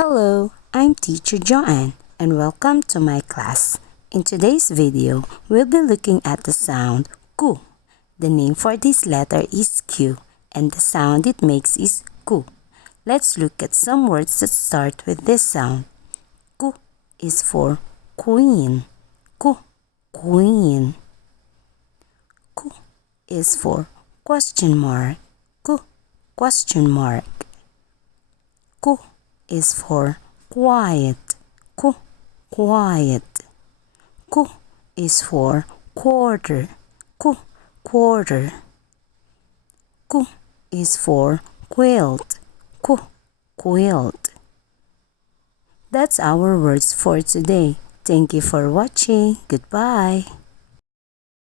Hello, I'm Teacher Joanne and welcome to my class. In today's video, we'll be looking at the sound Q. The name for this letter is Q and the sound it makes is Q. Let's look at some words that start with this sound. Q is for queen. Q, queen. Q is for question mark. Q, question mark. Q is for quiet. Q, quiet. Q is for quarter. Q, quarter. Q is for quilt. Q, quilt. That's our words for today. Thank you for watching. Goodbye.